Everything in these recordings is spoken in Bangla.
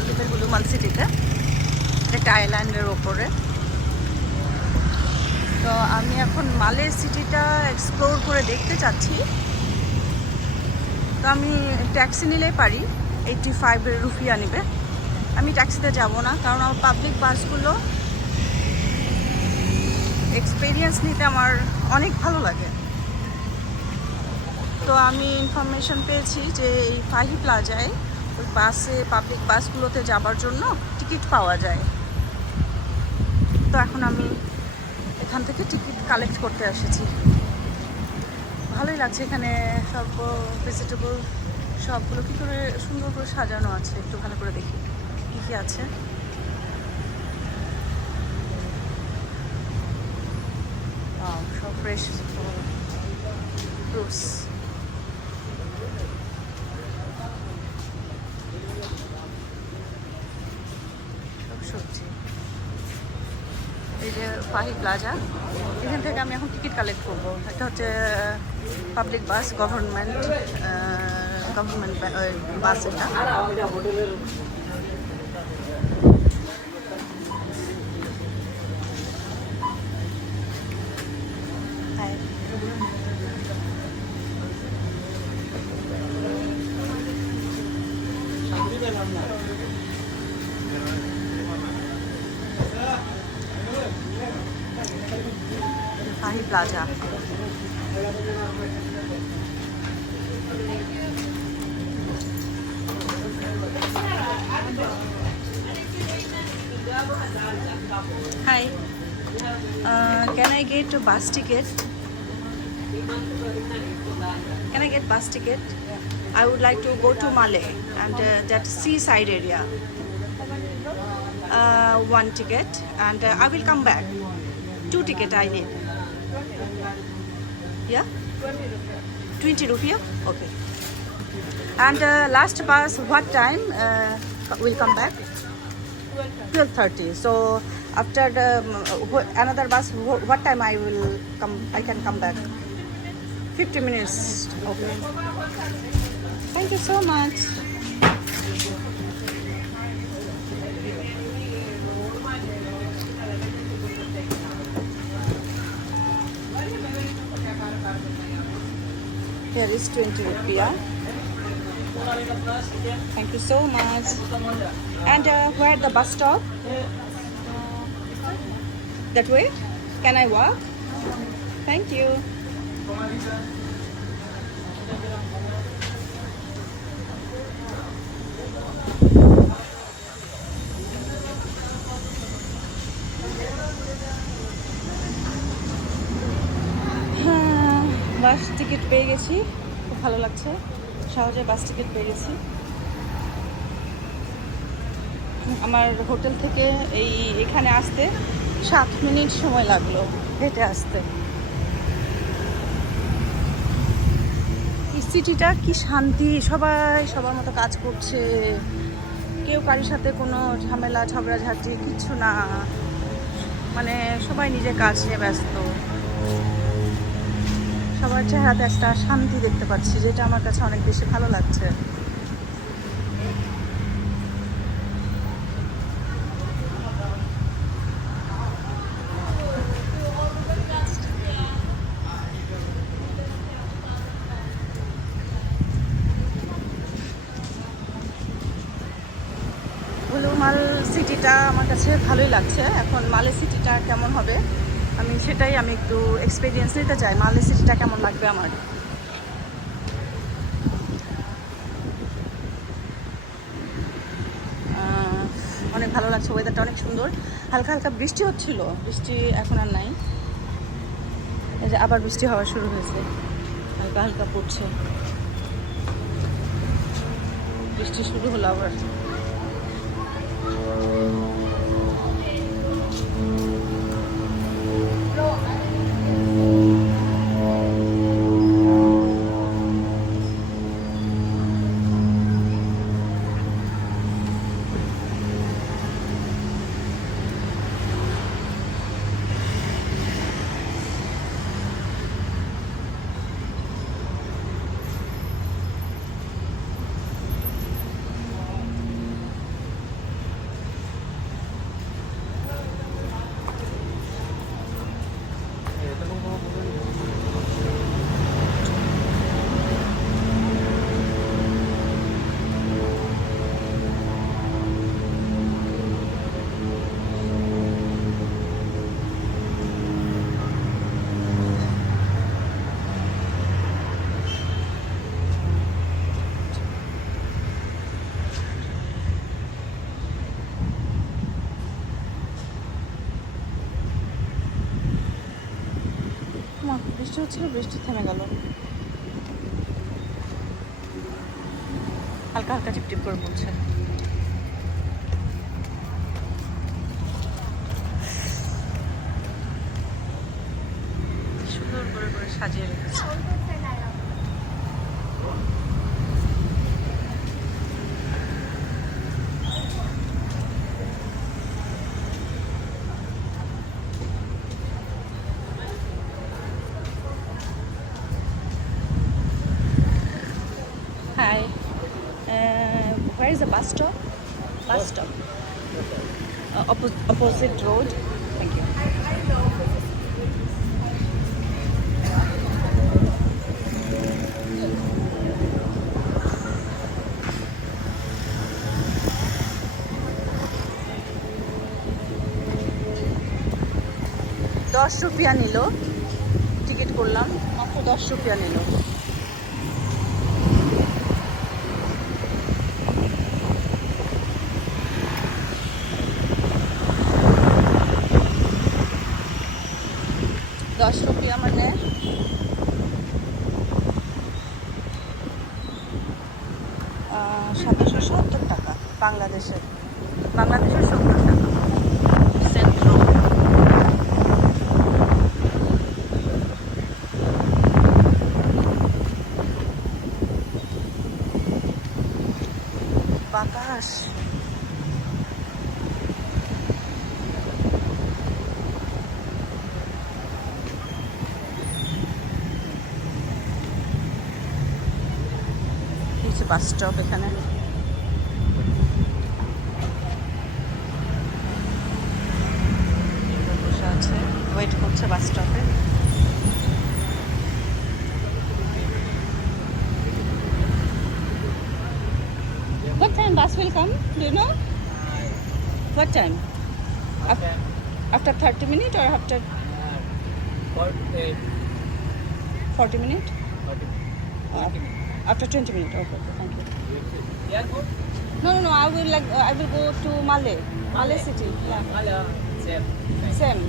মালদ্বীপের গুলুমাল সিটিতে, একটা আইল্যান্ডের ওপরে। তো আমি এখন মালে সিটিটা এক্সপ্লোর করে দেখতে চাচ্ছি। তো আমি ট্যাক্সি নিলেই পারি, 85 রুপিয়া নেবে। আমি ট্যাক্সিতে যাব না, কারণ আমার পাবলিক বাসগুলো এক্সপিরিয়েন্স নিতে আমার অনেক ভালো লাগে। তো আমি ইনফরমেশন পেয়েছি যে এই ফাহি প্লাজায় ওই বাসে, পাবলিক বাসগুলোতে যাবার জন্য টিকিট পাওয়া যায়। তো এখন আমি এখান থেকে টিকিট কালেক্ট করতে এসেছি। ভালোই লাগছে এখানে, সব ভেজিটেবল সবগুলো কী করে সুন্দর করে সাজানো আছে। একটু ভালো করে দেখি কী কী আছে। সব ফ্রেশ ফ্রুটস। সবজি। এই যে ফাহি প্লাজা, এখান থেকে আমি এখন টিকিট কালেক্ট করব। এটা হচ্ছে পাবলিক বাস, গভর্নমেন্ট বাস এটা। ফাহি plaza. Hi, can I get a bus ticket? Can I get bus ticket? I would like to go to Malé and that seaside area. One ticket, and I will come back. 2 ticket I need. Yeah? 20 rupiah? Okay. And last bus, what time will come back? 12:30. So after the another bus, what time I can come back? 50 minutes. Okay. Thank you so much. Here is 20 rupiah. Thank you so much. And where the bus stop? That way? Can I walk? Thank you. Bus ticket পেয়ে গেছি, খুব ভালো লাগছে, সহজে বাস টিকিট পেয়ে গেছি। আমার হোটেল থেকে এখানে আসতে 7 মিনিট সময় লাগলো হেঁটে আসতে। এই সিটিটা কি শান্তি, সবাই সবার মতো কাজ করছে, কেউ কারোর সাথে কোনো ঝামেলা ঝগড়াঝাটি কিচ্ছু না, মানে সবাই নিজের কাজ নিয়ে ব্যস্ত। সবার চেহারাতে একটা শান্তি দেখতে পাচ্ছি, যেটা আমার কাছে অনেক বেশি ভালো লাগছে। গুলুমাল সিটিটা আমার কাছে ভালোই লাগছে। এখন মালে সিটিটা কেমন হবে সেটাই আমি একটু এক্সপিরিয়েন্স নিতে চাই। মালে সিটিটা কেমন লাগবে আমার। অনেক ভালো লাগছে, ওয়েদারটা অনেক সুন্দর। হালকা হালকা বৃষ্টি হচ্ছিল, বৃষ্টি এখন আর নাই। এই যে আবার বৃষ্টি হওয়া শুরু হয়েছে, হালকা হালকা পড়ছে, বৃষ্টি শুরু হলো আবার। মা বৃষ্টি হচ্ছিল, বৃষ্টি থেমে গেল। হালকা হালকা টিপটিপ করে পড়ছে। সুন্দর করে করে সাজিয়ে রেখেছে। Hi. Where is the bus stop? Bus stop. Opposite road. Thank you. 10 রুপিয়া নিল, টিকিট করলাম, মাত্র 10 রুপিয়া নিল। ₹10 মানে 770 টাকা বাংলাদেশের 70 টাকা। সেন্ট্রো বাতাস। বাস স্টপ এখানে। বসে আছে, ওয়েট করছে বাস স্টপে। What time bus will come? Do you know? What time? After 30 minutes or after 40 minutes? After 20 minutes. Okay, thank you. No. I will go to Malé city. Yeah. Same.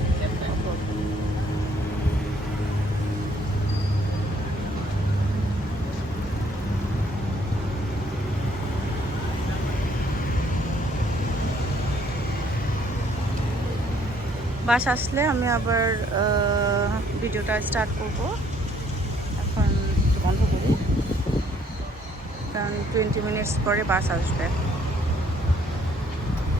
বাস আসলে আমি আবার ভিডিওটা স্টার্ট করব। এখন বন্ধ করি, কারণ 20 মিনিটস পরে বাস আসবে।